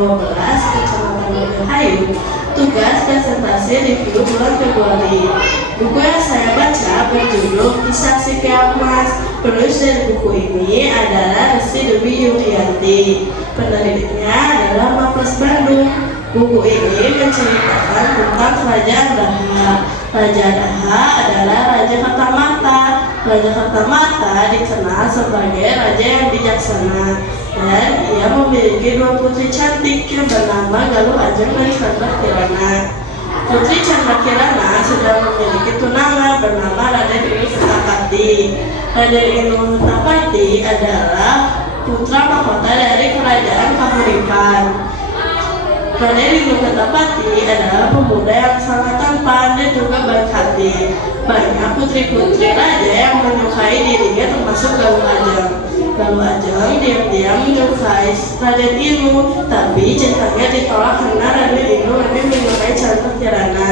12 Kecamatan Rahayu, tugas presentasi review bulan Februari. Buku yang saya baca berjudul Kisah Si Keong-mas. Penulis dari buku ini adalah Resi Dewi Yurianti. Penerbitnya adalah Maples Bandung. Buku ini menceritakan tentang Kerajaan Daha. Raja Daha adalah Raja Kertamata. Raja Kertamata dikenal sebagai raja yang bijaksana, dan ia memiliki dua putri cantik yang bernama Galuh Ajeng dan Chandra Kirana. Putri Chandra Kirana sudah memiliki tunangan bernama Raden Inu Kertapati. Raden Inu Kertapati adalah putra mahkota dari Kerajaan Kahuripan. Raden Inu Kertapati adalah pemuda yang sangat tampan dan juga baik hati. Banyak putri-putri raja yang menyukai dirinya, termasuk Galuh Ajeng. Galuh Ajeng diam-diam menyukai Raden Inu, tapi cintanya ditolak karena Raden Inu lebih menyukai Chandra Kirana.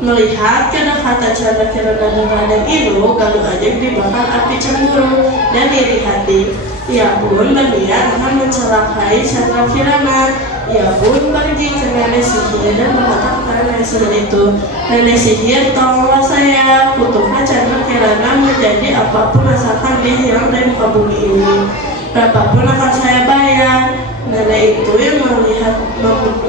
Melihat kedekatan Chandra Kirana dan Raden Inu, Galuh Ajeng dibakar api cemburu dan iri hati. Ia pun berniat akan mencelakai Chandra Kirana. Ia pun pergi ke nenek sihir dan mengatakan nenek sihir itu, "Nenek sihir, tolonglah saya, kutukan Chandra Kirana menjadi apapun asalkan dia hilang dari muka bumi ini. Berapapun akan saya bayar." Nenek itu yang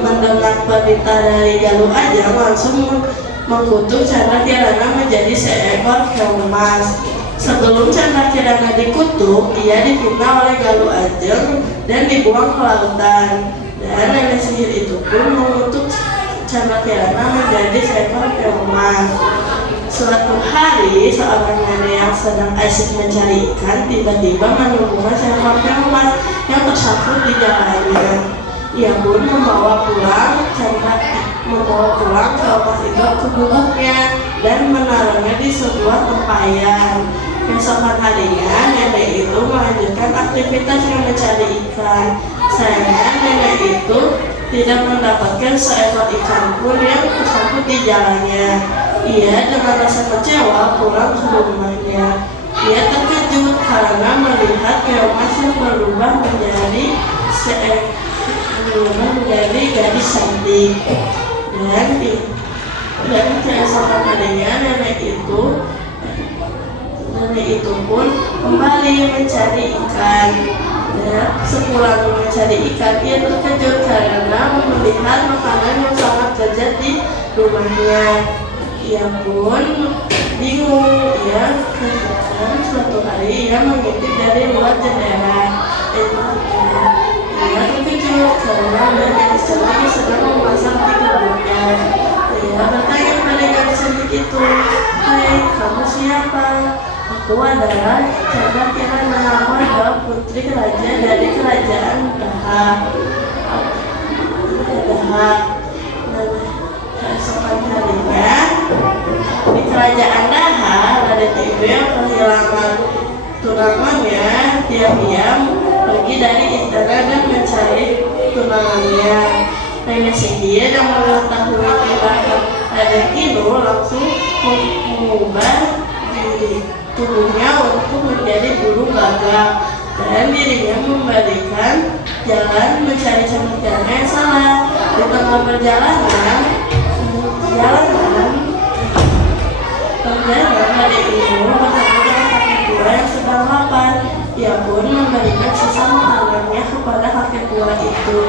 mendengar berita dari Galuh Ajeng langsung mengutuk Chandra Kirana menjadi seekor keong emas. Sebelum Chandra Kirana dikutuk, ia difitnah oleh Galuh Ajeng dan dibuang ke lautan. Dan nenek sihir itu pun mengutuk Chandra Kirana menjadi seekor keong emas. Suatu hari, seorang nenek yang sedang asik mencari ikan tiba-tiba menemukan seekor keong emas yang tersangkut di jalannya. Ia pun membawa pulang keong emas itu ke gubuknya dan menaruhnya di sebuah tempayan. Keesokan harinya, nenek itu melanjutkan aktivitas yang mencari ikan. Sayangnya, nenek itu tidak mendapatkan seekor ikan pun yang tersangkut di jalannya. Ia dengan rasa kecewa pulang ke rumahnya. Ia terkejut karena melihat keong emas yang berubah menjadi gadis cantik. Dan keesokan harinya, nenek itu pun kembali mencari ikan. Dan sepulang mencari ikan, ia terkejut karena melihat makanan yang sangat lezat di rumahnya. Ia pun bingung. Dan suatu hari ia mengintip dari luar jendela. Ia terkejut karena ada gadis cantik sedang memasak di gubuknya. Ia bertanya pada gadis cantik itu, "Hai, kamu siapa?" "Aku adalah Chandra Kirana. Aku adalah putri raja dari Kerajaan Daha." Dan keesokan harinya, di Kerajaan Daha, Raden Inu yang kehilangan tunangannya diam-diam pergi dari istana dan mencari tunangannya. Nenek sihir yang mengetahui tindakan Raden Inu langsung mengubah tubuhnya untuk menjadi burung gagak, dan dirinya membalikan jalan mencari Chandra Kirana yang salah. Di tengah perjalanan Raden Inu bertemu dengan kakek tua yang sedang lapar. Ia pun memberikan sisa makanannya kepada kakek tua itu.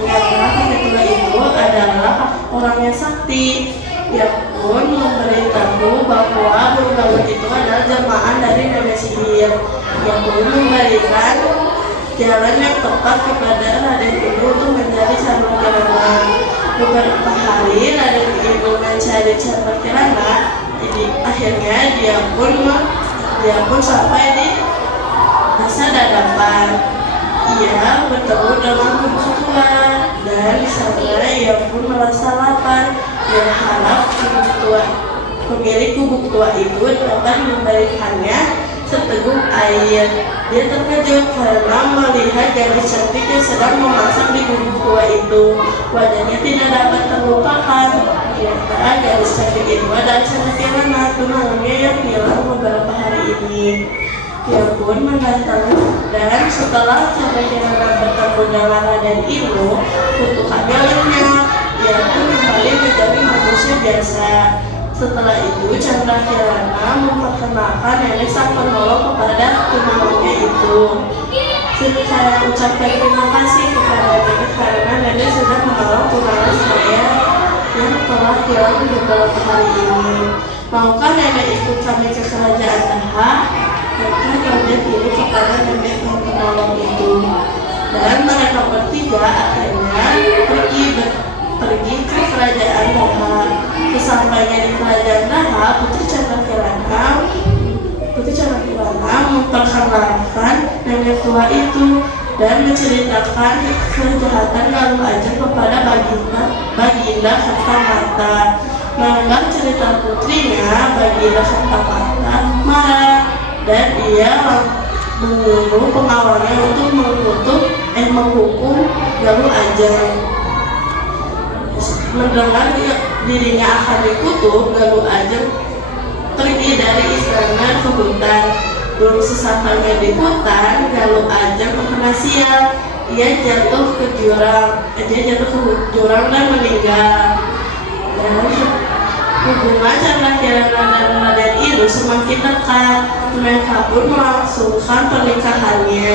Karena kakek tua itu adalah orang yang sakti. Ia pun memberitahu bahwa burung gagak itu adalah jelmaan dari nenek sihir. Ia pun memberikan jalan yang tepat kepada Raden Inu untuk mencari Chandra Kirana. Beberapa hari Raden Inu mencari Chandra Kirana. Akhirnya dia pun sampai di masa dadapan. Ia bertemu dengan kubu tua, dan di sana ia pun merasa lapar. Dia harap pemilik gubuk tua itu dapat memberikannya seteguk air. Dia terkejut karena melihat gadis cantik yang sedang memasak di gubuk tua itu. Wajahnya tidak dapat terlupakan. Di antara gadis cantik itu adalah Chandra Kirana, tunangannya yang hilang beberapa hari ini. Ia pun mendatangi dan setelah Candrakirana bertemu dengan Raden Ilu, kutukannya lenyap. Ia pun kembali menjadi manusia biasa. Setelah itu Candrakirana memperkenalkan nenek sang penolong kepada tunangannya itu. Saya ucapkan terima kasih kepada nenek karena nenek sudah menolong tunangan saya yang telah hilang beberapa hari ini. Maukah nenek ikut kami ke kerajaan Daha? Maka Raden Ilu kepada nenek yang penolong itu. Dan mereka bertiga akhirnya pergi ke kerajaan Daha. Sesampainya di kerajaan Daha, Putri Candrakirana memperkenalkan nenek tua itu dan menceritakan kejahatan Galuh Ajeng kepada Baginda Kertamata. Mendengar cerita putrinya, Baginda Kertamata marah dan ia menyuruh pengawalnya untuk menghukum Galuh Ajeng. Mendengar dirinya akan dikutuk, Galuh Ajeng pergi dari istana ke hutan. Belum sesampainya di hutan, Galuh Ajeng terkena sial. Dia jatuh ke jurang dan meninggal. Dan hubungan Candrakirana dan Raden Ilu semakin dekat. Mereka pun melangsungkan pernikahannya.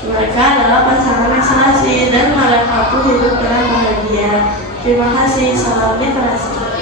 Mereka adalah pasangan yang serasi dan mereka pun hidup dengan bahagia. Terima kasih. Salam literasi.